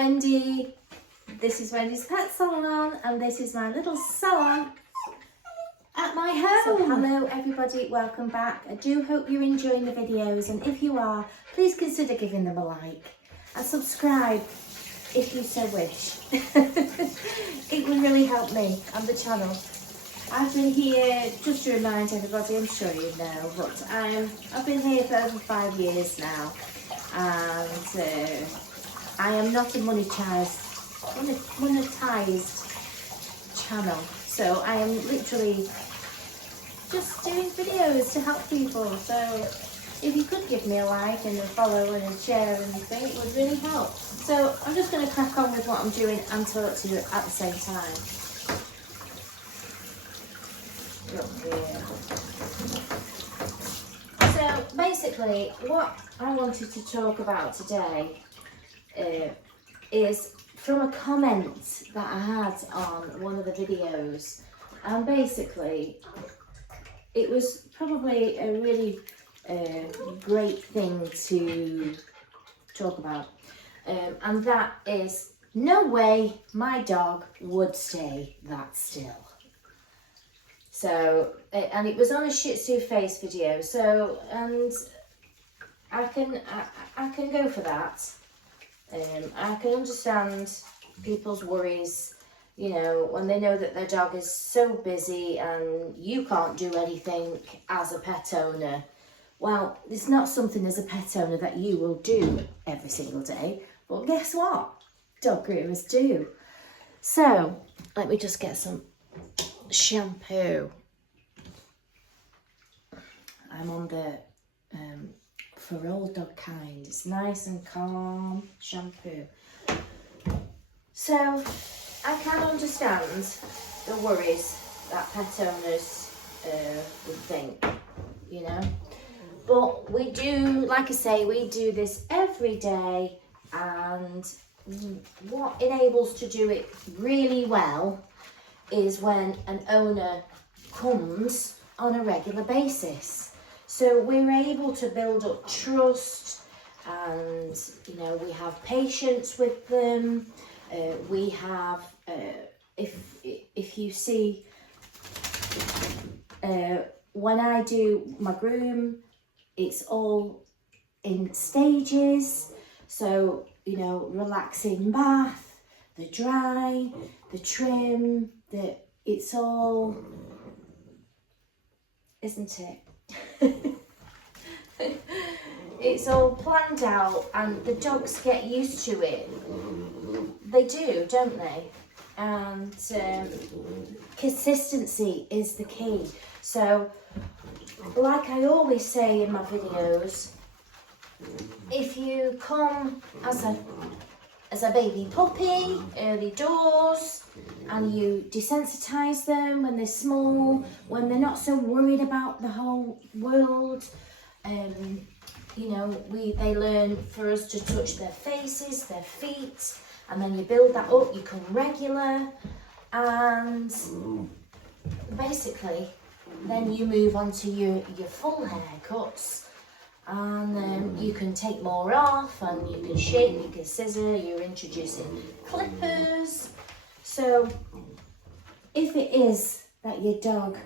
Wendy. This is Wendy's Pet Salon, and this is my little salon at my home. So hello everybody, welcome back. I do hope you're enjoying the videos, and if you are, please consider giving them a like and subscribe if you so wish. It would really help me and the channel. I've been here, just to remind everybody, I'm sure you know, but I've been here for over 5 years now, and I am not a monetized channel, so I am literally just doing videos to help people. So if you could give me a like and a follow and a share and everything, it would really help. So I'm just going to crack on with what I'm doing and talk to you at the same time. So basically what I wanted to talk about today is from a comment that I had on one of the videos, and basically it was probably a really great thing to talk about, and that is, no way my dog would stay that still. So, and it was on a Shih Tzu face video, so, and I can go for that. I can understand people's worries, you know, when they know that their dog is so busy and you can't do anything as a pet owner. Well, it's not something as a pet owner that you will do every single day, but guess what? Dog groomers do. So, let me just get some shampoo. I'm on the for all dog kind. It's nice and calm shampoo. So I can understand the worries that pet owners would think, you know, but we do, like I say, we do this every day, and what enables to do it really well is when an owner comes on a regular basis. So we're able to build up trust, and you know, we have patience with them. We have, if you see, when I do my groom, it's all in stages. So, you know, relaxing bath, the dry, the trim, it's all, isn't it? It's all planned out, and the dogs get used to it. They do, don't they? And consistency is the key. So, like I always say in my videos, if you come as a baby puppy, early doors, and you desensitize them when they're small, when they're not so worried about the whole world, you know, they learn for us to touch their faces, their feet, and then you build that up, you come regular, and basically then you move on to your full haircuts. And you can take more off, and you can shape, you can scissor, you're introducing clippers. So if it is that your dog,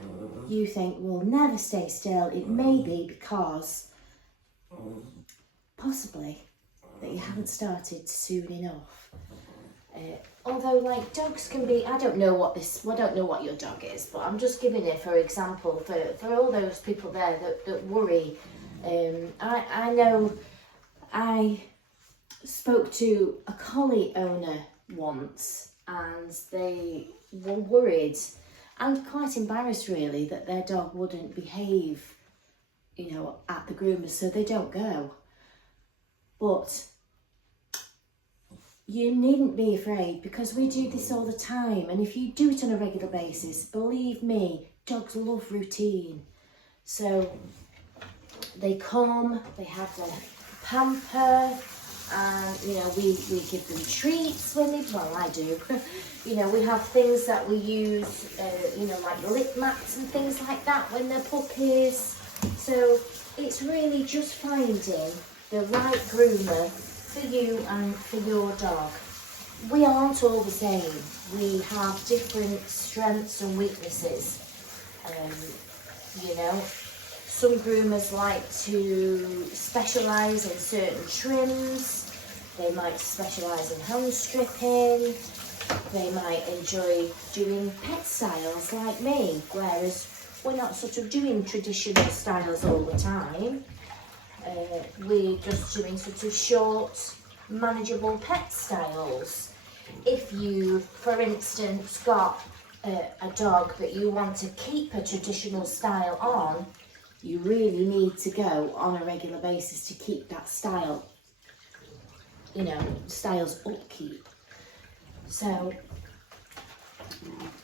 you think, will never stay still, it may be because possibly that you haven't started soon enough. Although, like, dogs can be, I don't know what your dog is, but I'm just giving it for example for all those people there that worry. I know I spoke to a collie owner once, and they were worried and quite embarrassed really that their dog wouldn't behave, you know, at the groomers, so they don't go. But you needn't be afraid, because we do this all the time, and if you do it on a regular basis, believe me, dogs love routine. So they come, they have their pamper, and you know, we give them treats when they, well, I do. You know, we have things that we use, you know, like lip mats and things like that when they're puppies. So it's really just finding the right groomer for you and for your dog. we aren't all the same. We have different strengths and weaknesses. You know, some groomers like to specialise in certain trims. They might specialise in home stripping. They might enjoy doing pet styles like me, whereas we're not sort of doing traditional styles all the time. We're just doing sort of short, manageable pet styles. If you, for instance, got a dog that you want to keep a traditional style on, you really need to go on a regular basis to keep that style, you know, style's upkeep. So,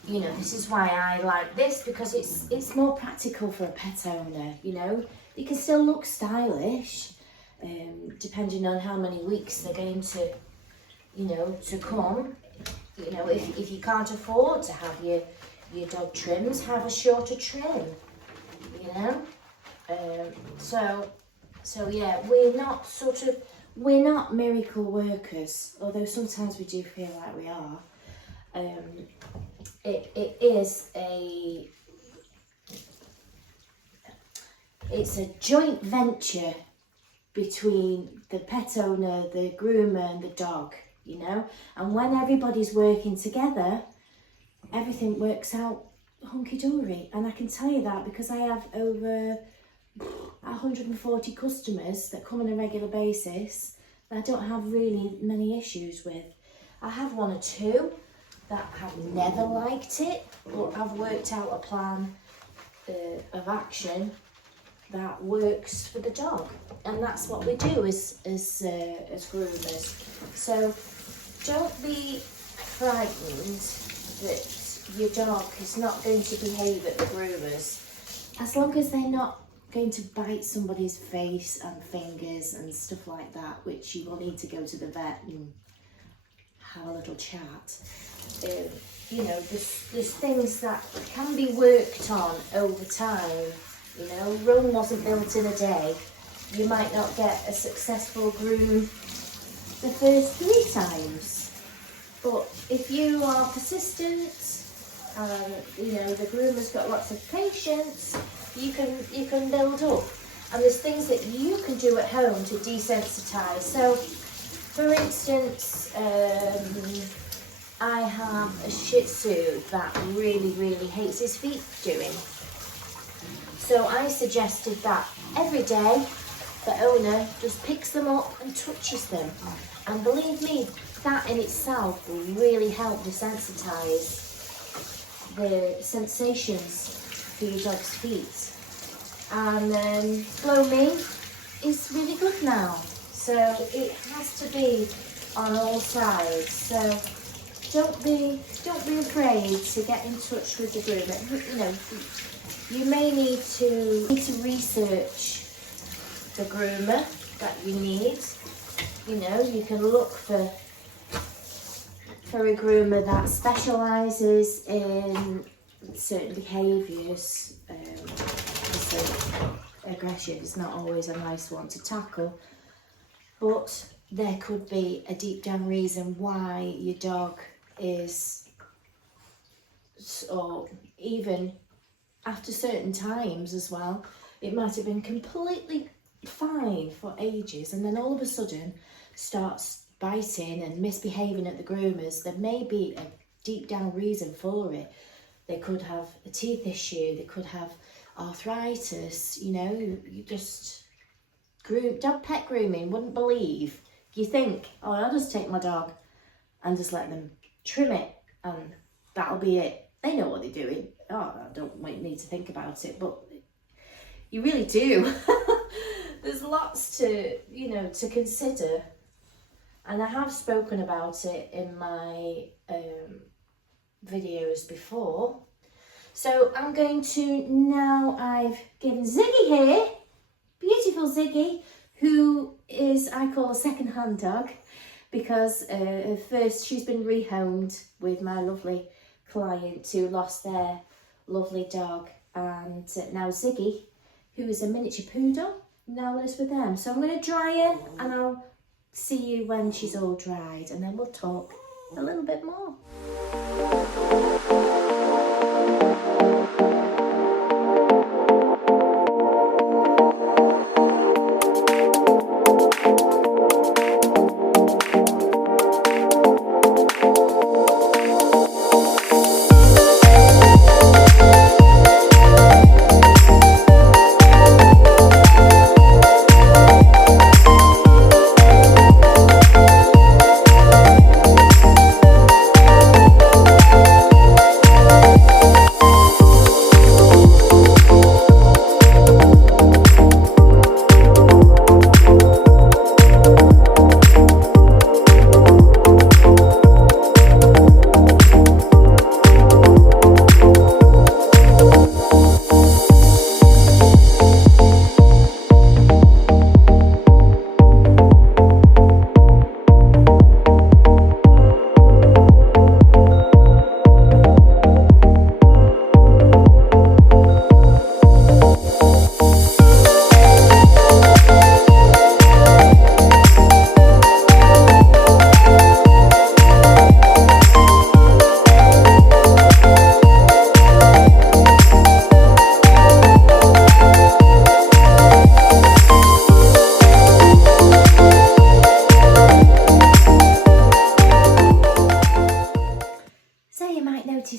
you know, this is why I like this, because it's more practical for a pet owner, you know. You can still look stylish, depending on how many weeks they're going to, you know, to come. You know, if you can't afford to have your dog trims, have a shorter trim, you know. So yeah, we're not miracle workers, although sometimes we do feel like we are. It's a joint venture between the pet owner, the groomer and the dog, you know. And when everybody's working together, everything works out hunky-dory. And I can tell you that because I have over 140 customers that come on a regular basis that I don't have really many issues with. I have one or two that have never liked it, but I've worked out a plan of action that works for the dog, and that's what we do as groomers. So don't be frightened that your dog is not going to behave at the groomers, as long as they're not going to bite somebody's face and fingers and stuff like that, which you will need to go to the vet and have a little chat. You know, there's things that can be worked on over time. You know, Rome wasn't built in a day. You might not get a successful groom the first 3 times, but if you are persistent and, you know, the groomer's got lots of patience, you can build up. And there's things that you can do at home to desensitize. So, for instance, I have a Shih Tzu that really hates his feet doing. So I suggested that every day the owner just picks them up and touches them. And believe me, that in itself will really help desensitize the sensations for your dog's feet. And Blow Me is really good now. So it has to be on all sides. So don't be afraid to get in touch with the groomer. You know, you may need to research the groomer that you need. You know, you can look for a groomer that specialises in certain behaviours. Aggression is not always a nice one to tackle, but there could be a deep down reason why your dog is, or even after certain times as well, it might have been completely fine for ages, and then all of a sudden starts biting and misbehaving at the groomers. There may be a deep down reason for it. They could have a teeth issue, they could have arthritis, you know. You just dog pet grooming, wouldn't believe. You think, oh, I'll just take my dog and just let them trim it and that'll be it. They know what they're doing. Oh, I don't need to think about it, but you really do. There's lots to, you know, to consider, and I have spoken about it in my videos before. So I'm going to, now I've given Ziggy here, beautiful Ziggy, who is, I call a second-hand dog, because first she's been rehomed with my lovely client who lost their lovely dog, and now Ziggy, who is a miniature poodle, now lives with them. So I'm going to dry her and I'll see you when she's all dried, and then we'll talk. a little bit more.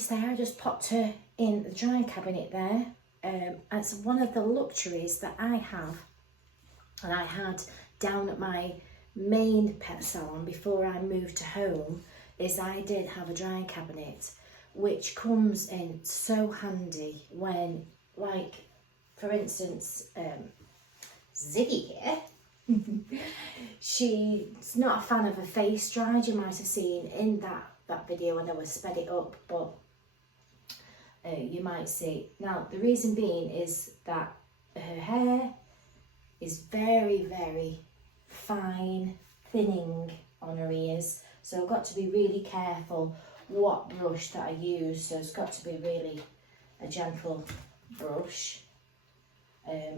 There, I just popped her in the drying cabinet there. It's one of the luxuries that I have, and I had down at my main pet salon before I moved to home, is I did have a drying cabinet, which comes in so handy when, like, for instance, Ziggy here, she's not a fan of a face dried. You might have seen in that video when I was sped it up, but you might see. Now, the reason being is that her hair is very, very fine, thinning on her ears. So I've got to be really careful what brush that I use. So it's got to be really a gentle brush.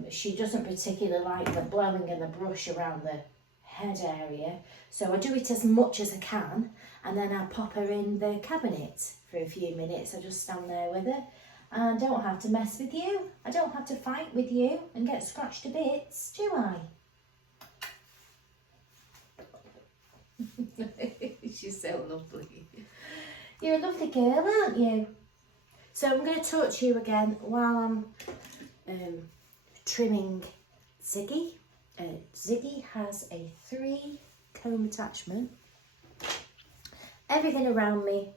She doesn't particularly like the blowing of the brush around the head area. So I do it as much as I can, and then I pop her in the cabinet for a few minutes. I just stand there with her, and I don't have to mess with you. I don't have to fight with you and get scratched to bits, do I? She's so lovely. You're a lovely girl, aren't you? So I'm going to talk to you again while I'm trimming Ziggy. Ziggy has a 3-comb attachment. Everything around me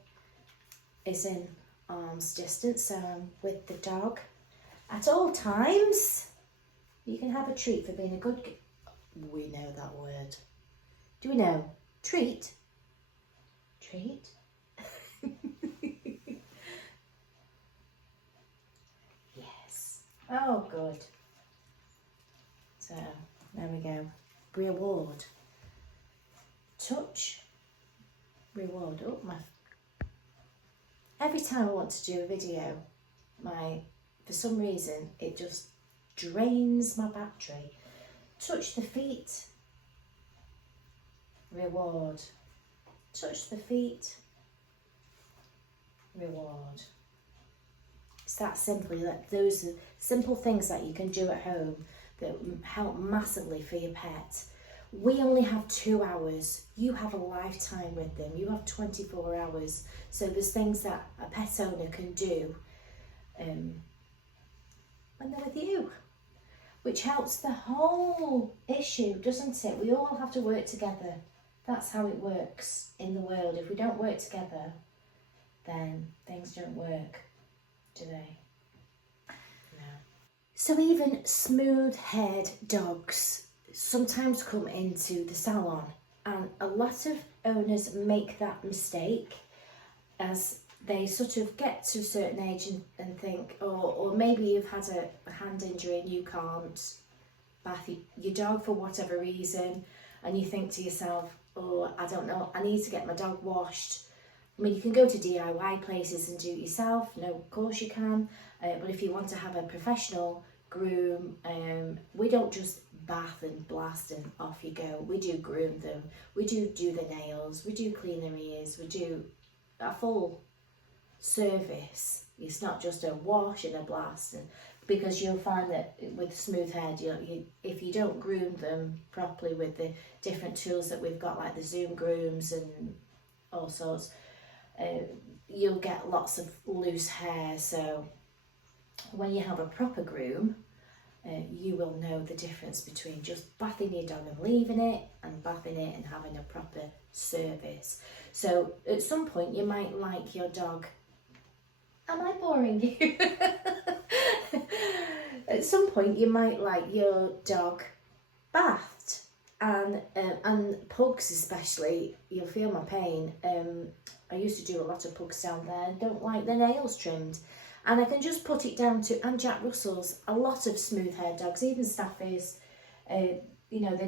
is in arm's distance, so I'm with the dog at all times. You can have a treat for being a good... We know that word. Do we know? Treat? Treat? Yes. Oh, good. So, there we go. Reward. Touch. Reward. Oh, my... Every time I want to do a video, for some reason, it just drains my battery. Touch the feet. Reward. Touch the feet. Reward. It's that simple. Like, those are simple things that you can do at home that help massively for your pet. We only have 2 hours. You have a lifetime with them. You have 24 hours. So there's things that a pet owner can do when they're with you, which helps the whole issue, doesn't it? We all have to work together. That's how it works in the world. If we don't work together, then things don't work, do they? No. So even smooth-haired dogs sometimes come into the salon, and a lot of owners make that mistake as they sort of get to a certain age and think, or maybe you've had a hand injury and you can't bath your dog for whatever reason, and you think to yourself, oh, I don't know, I need to get my dog washed. I mean, you can go to DIY places and do it yourself. No, of course you can. But if you want to have a professional groom, we don't just bath and blast and off you go. We do groom them, we do the nails, we do clean their ears, we do a full service. It's not just a wash and a blast, and because you'll find that with smooth haired, if you don't groom them properly with the different tools that we've got, like the Zoom grooms and all sorts, you'll get lots of loose hair. So when you have a proper groom, you will know the difference between just bathing your dog and leaving it, and bathing it and having a proper service. So at some point you might like your dog. Am I boring you? At some point you might like your dog bathed, and pugs especially, you'll feel my pain. I used to do a lot of pugs down there, don't like their nails trimmed. And I can just put it down to, and Jack Russells, a lot of smooth haired dogs, even Staffies, they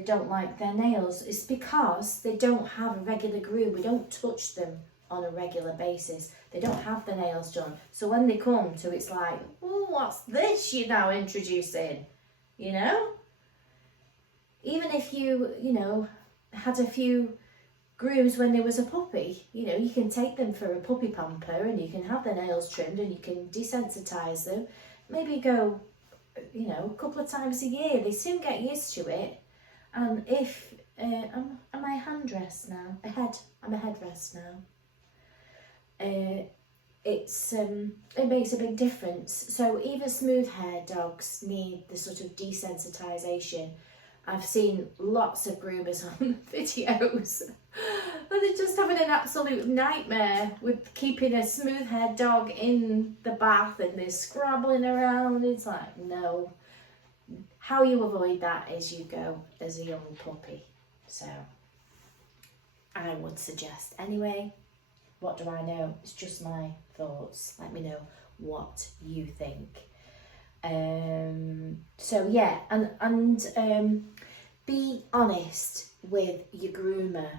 don't like their nails. It's because they don't have a regular groom. We don't touch them on a regular basis. They don't have the nails done. So when they come to, it's like, oh, what's this you're now introducing? Even if you had a few grooms when there was a puppy, you can take them for a puppy pamper and you can have their nails trimmed and you can desensitize them. Maybe go, a couple of times a year. They soon get used to it. And if, am I hand rest now? I'm a headrest now. It makes a big difference. So even smooth haired dogs need the sort of desensitization. I've seen lots of groomers on videos where they're just having an absolute nightmare with keeping a smooth haired dog in the bath and they're scrabbling around. It's like, no. How you avoid that is you go as a young puppy. So I would suggest anyway. What do I know? It's just my thoughts. Let me know what you think. So yeah, and be honest with your groomer.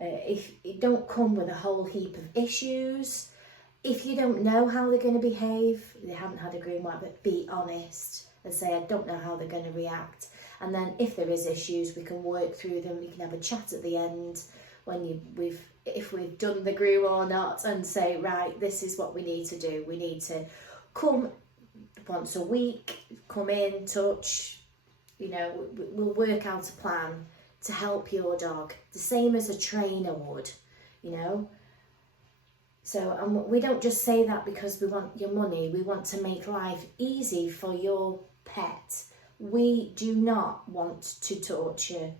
If you don't come with a whole heap of issues, if you don't know how they're going to behave, they haven't had a groom yet, but be honest and say, I don't know how they're going to react. And then if there is issues, we can work through them. We can have a chat at the end when if we've done the groom or not, and say, right, this is what we need to do. We need to come once a week, come in, touch, we'll work out a plan to help your dog, the same as a trainer would, So, and we don't just say that because we want your money. We want to make life easy for your pet. We do not want to torture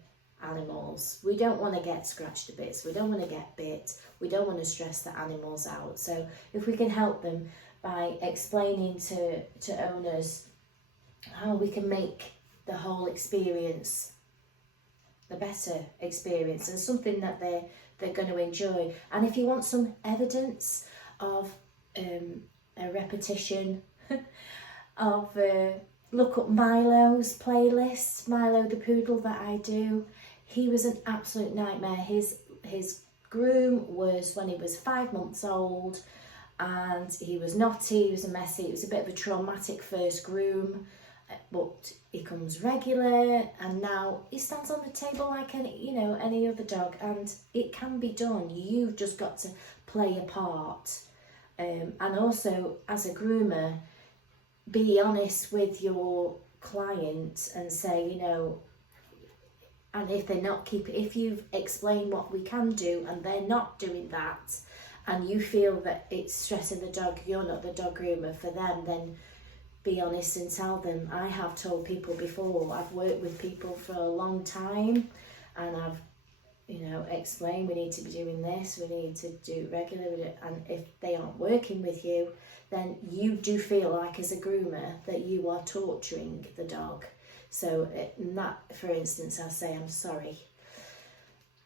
animals. We don't want to get scratched to bits. We don't want to get bit. We don't want to stress the animals out. So if we can help them by explaining to owners how we can make the whole experience the better experience and something that they're going to enjoy. And if you want some evidence of a repetition of look up Milo's playlist, Milo the poodle that I do. He was an absolute nightmare. His groom was when he was 5 months old, and he was naughty, he was a messy, it was a bit of a traumatic first groom, but he comes regular, and now he stands on the table like any other dog, and it can be done. You've just got to play a part. And also, as a groomer, be honest with your client and say, and if they're not if you've explained what we can do and they're not doing that, and you feel that it's stressing the dog, you're not the dog groomer for them, then be honest and tell them. I have told people before, I've worked with people for a long time, and I've explained we need to be doing this, we need to do it regularly, and if they aren't working with you, then you do feel like as a groomer that you are torturing the dog. So in that, for instance, I'll say, I'm sorry,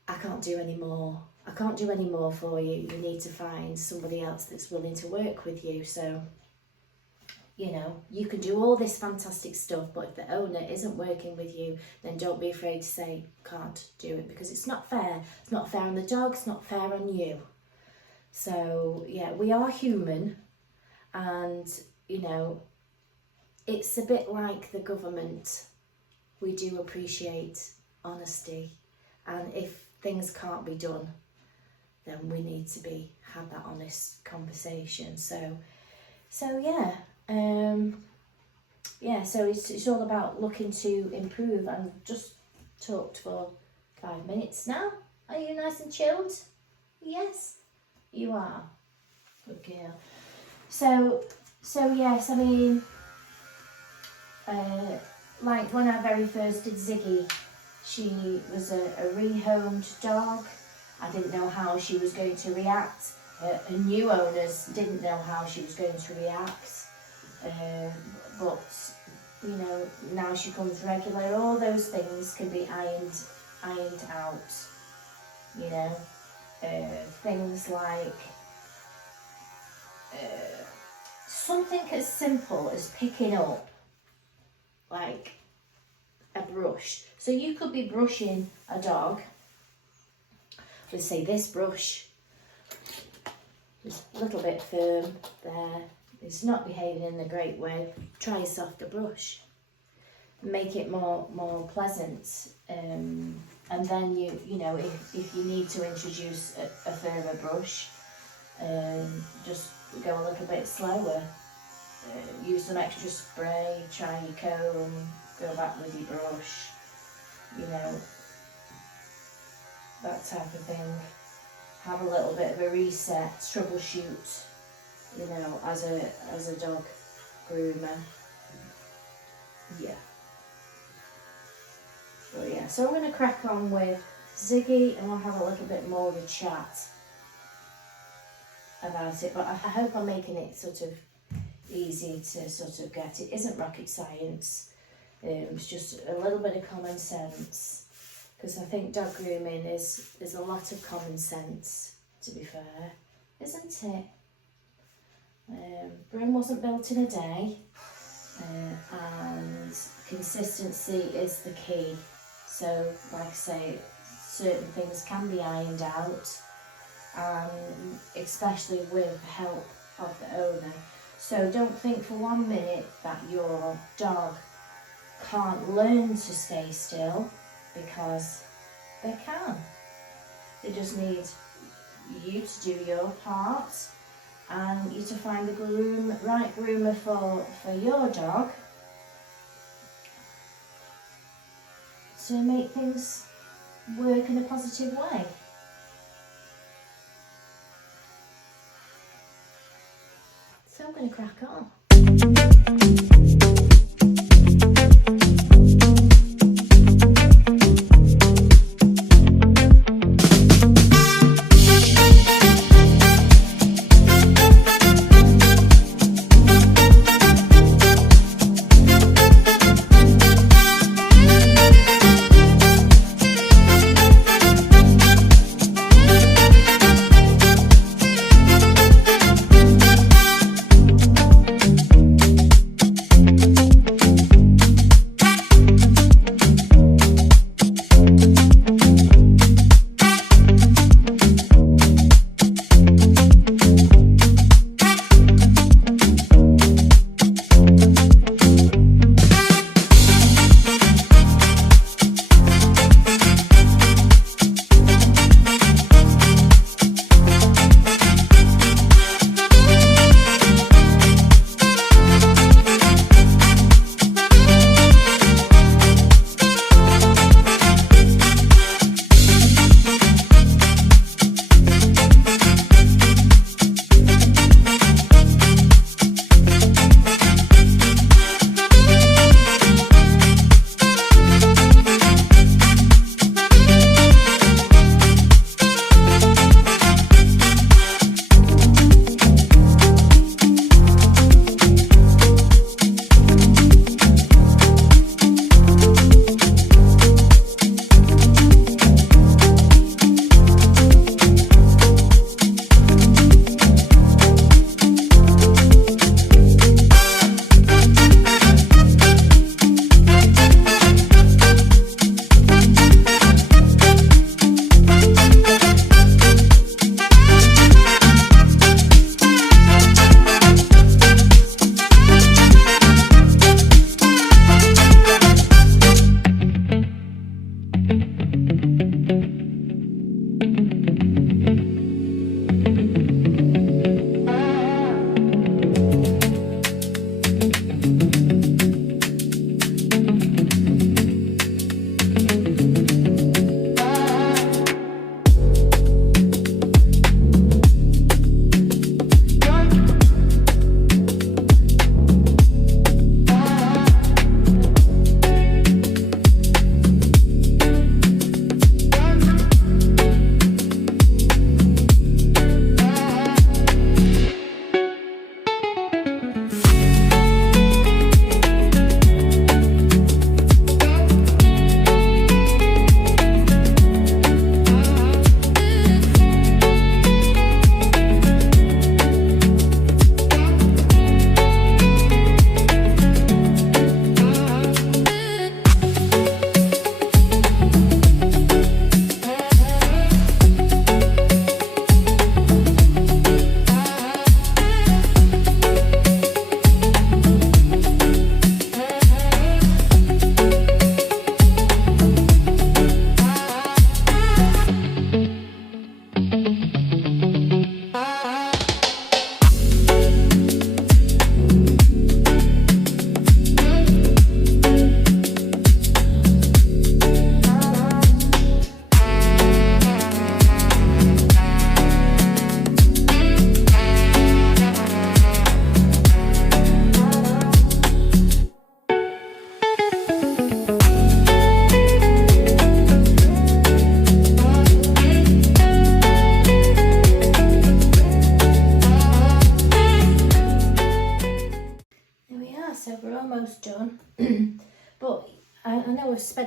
I can't do any more. I can't do any more for you. You need to find somebody else that's willing to work with you. So, you can do all this fantastic stuff, but if the owner isn't working with you, then don't be afraid to say, can't do it, because it's not fair. It's not fair on the dog, it's not fair on you. So, yeah, we are human, and, it's a bit like the government. we do appreciate honesty, and if things can't be done, then we need to have that honest conversation. So yeah, so it's all about looking to improve. And just talked for 5 minutes now. Are you nice and chilled? Yes, you are. Good girl. So yes, I mean, like when I very first did Ziggy, she was a rehomed dog. I didn't know how she was going to react. Her new owners didn't know how she was going to react. But, you know, now she comes regular. All those things can be ironed out. You know, things like something as simple as picking up like a brush. So you could be brushing a dog. Let's say this brush is a little bit firm there. It's not behaving in a great way. Try a softer brush. Make it more pleasant. And then you know, if you need to introduce a further brush, just go a little bit slower. Use some extra spray, try your comb, go back with your brush, you know, that type of thing. Have a little bit of a reset, troubleshoot, you know, as a dog groomer. Yeah. So yeah, so I'm going to crack on with Ziggy, and we'll have a little bit more of a chat about it. But I hope I'm making it sort of easy to sort of get. It isn't rocket science. It's just a little bit of common sense, because I think dog grooming is a lot of common sense, to be fair, isn't it? Broom wasn't built in a day, and consistency is the key. So, like I say, certain things can be ironed out, especially with the help of the owner. So don't think for 1 minute that your dog can't learn to stay still, because they can. They just need you to do your part, and you to find the right groomer for your dog to make things work in a positive way. So I'm going to crack on.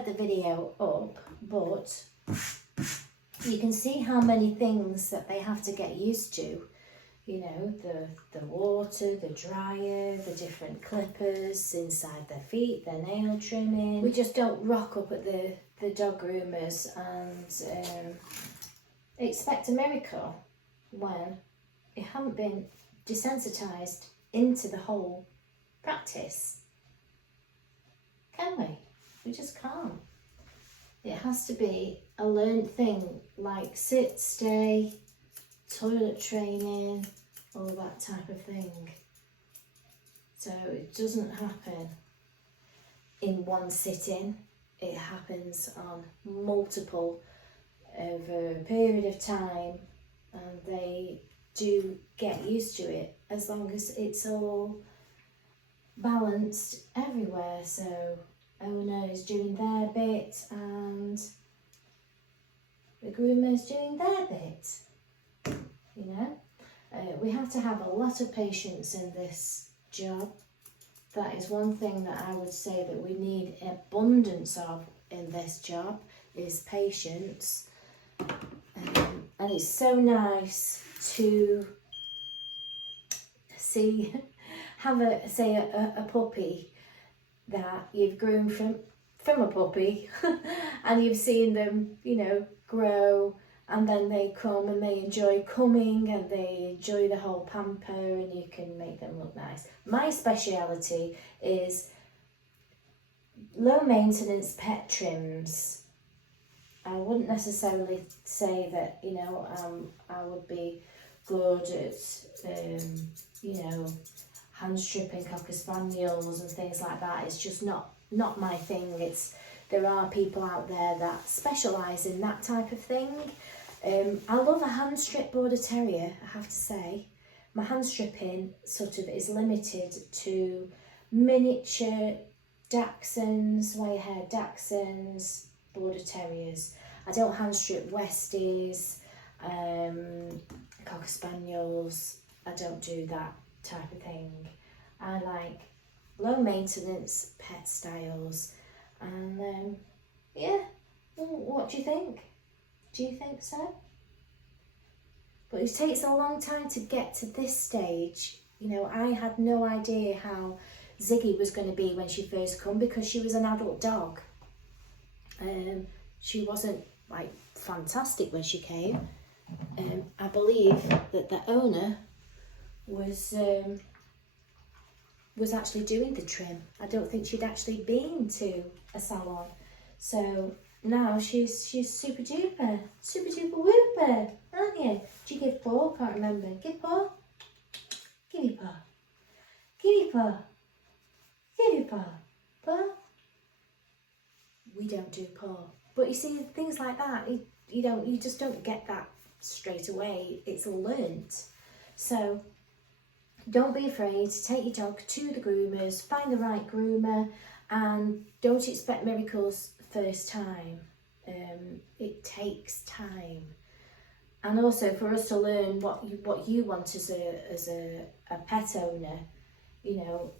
the video up, but you can see how many things that they have to get used to. You know, the water, the dryer, the different clippers inside their feet, their nail trimming. We just don't rock up at the dog groomers and expect a miracle when it haven't been desensitised into the whole practice. Can we? We just can't. It has to be a learned thing, like sit, stay, toilet training, all that type of thing. So it doesn't happen in one sitting. It happens on multiple over a period of time, and they do get used to it as long as it's all balanced everywhere. So owner is doing their bit and the groomer is doing their bit. You know, we have to have a lot of patience in this job. That is one thing that I would say that we need abundance of in this job, is patience. And it's so nice to see, have a puppy that you've groomed from a puppy and you've seen them, you know, grow, and then they come and they enjoy coming and they enjoy the whole pamper, and you can make them look nice. My speciality is low maintenance pet trims. I wouldn't necessarily say that, you know, I would be good at, you know, hand stripping Cocker Spaniels and things like that. It's just not my thing. There are people out there that specialise in that type of thing. I love a hand strip Border Terrier, I have to say. My hand stripping sort of is limited to miniature Dachshunds, wire-haired Dachshunds, Border Terriers. I don't hand strip Westies, Cocker Spaniels. I don't do that type of thing. I like low maintenance pet styles, and yeah, what do you think? Do you think so? But it takes a long time to get to this stage. You know, I had no idea how Ziggy was going to be when she first come, because she was an adult dog. She wasn't like fantastic when she came. I believe that the owner was actually doing the trim. I don't think she'd actually been to a salon. So now she's super duper whooper, aren't you? Do you give paw? Can't remember. Give paw? Give me paw. Give me paw. Give me paw. Paw? We don't do paw. But you see, things like that, you just don't get that straight away. It's learnt. So don't be afraid to take your dog to the groomers, find the right groomer, and don't expect miracles first time. It takes time. And also for us to learn what you want as a pet owner, you know,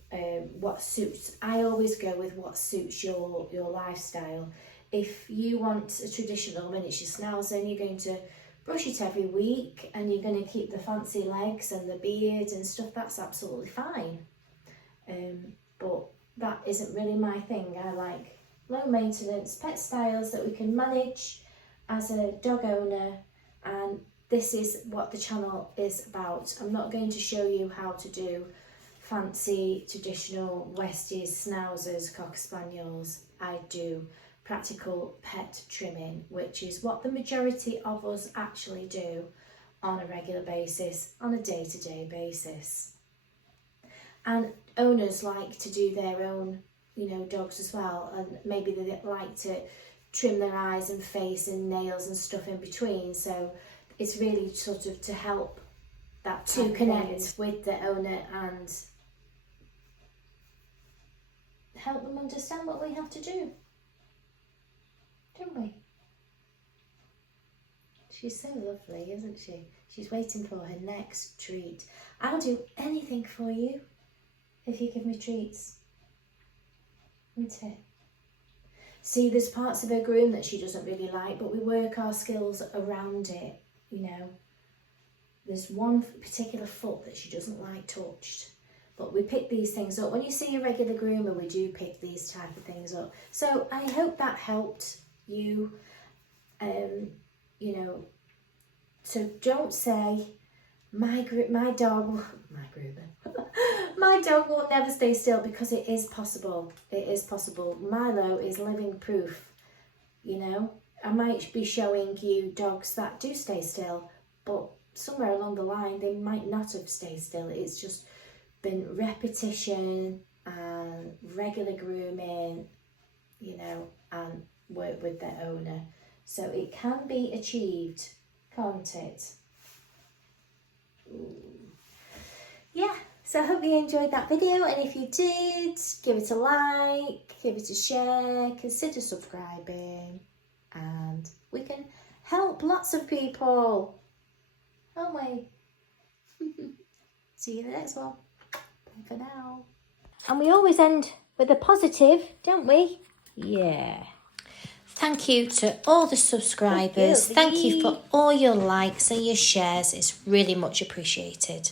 what suits. I always go with what suits your lifestyle. If you want a traditional miniature schnauzer, you're going to brush it every week and you're going to keep the fancy legs and the beard and stuff, that's absolutely fine. But that isn't really my thing. I like low maintenance pet styles that we can manage as a dog owner, and this is what the channel is about. I'm not going to show you how to do fancy traditional Westies, Schnauzers, Cocker Spaniels. I do practical pet trimming, which is what the majority of us actually do on a regular basis, on a day-to-day basis. And owners like to do their own, you know, dogs as well, and maybe they like to trim their eyes and face and nails and stuff in between. So it's really sort of to help that to connect with the owner and help them understand what we have to do, don't we? She's so lovely, isn't she? She's waiting for her next treat. I'll do anything for you if you give me treats, isn't it? see there's parts of her groom that she doesn't really like, but we work our skills around it, you know. There's one particular foot that she doesn't like touched, but we pick these things up. When you see a regular groomer, we do pick these type of things up. So I hope that helped you, you know. So don't say, my dog will never stay still, because it is possible. It is possible. Milo is living proof, you know. I might be showing you dogs that do stay still, but somewhere along the line they might not have stayed still. It's just been repetition and regular grooming, you know, and work with their owner. So it can be achieved, can't it? Ooh. Yeah, so I hope you enjoyed that video, and if you did, give it a like, give it a share, consider subscribing, and we can help lots of people, aren't we? See you in the next one. Bye for now. And we always end with a positive, don't we? Yeah. Thank you to all the subscribers. Thank you for all your likes and your shares. It's really much appreciated.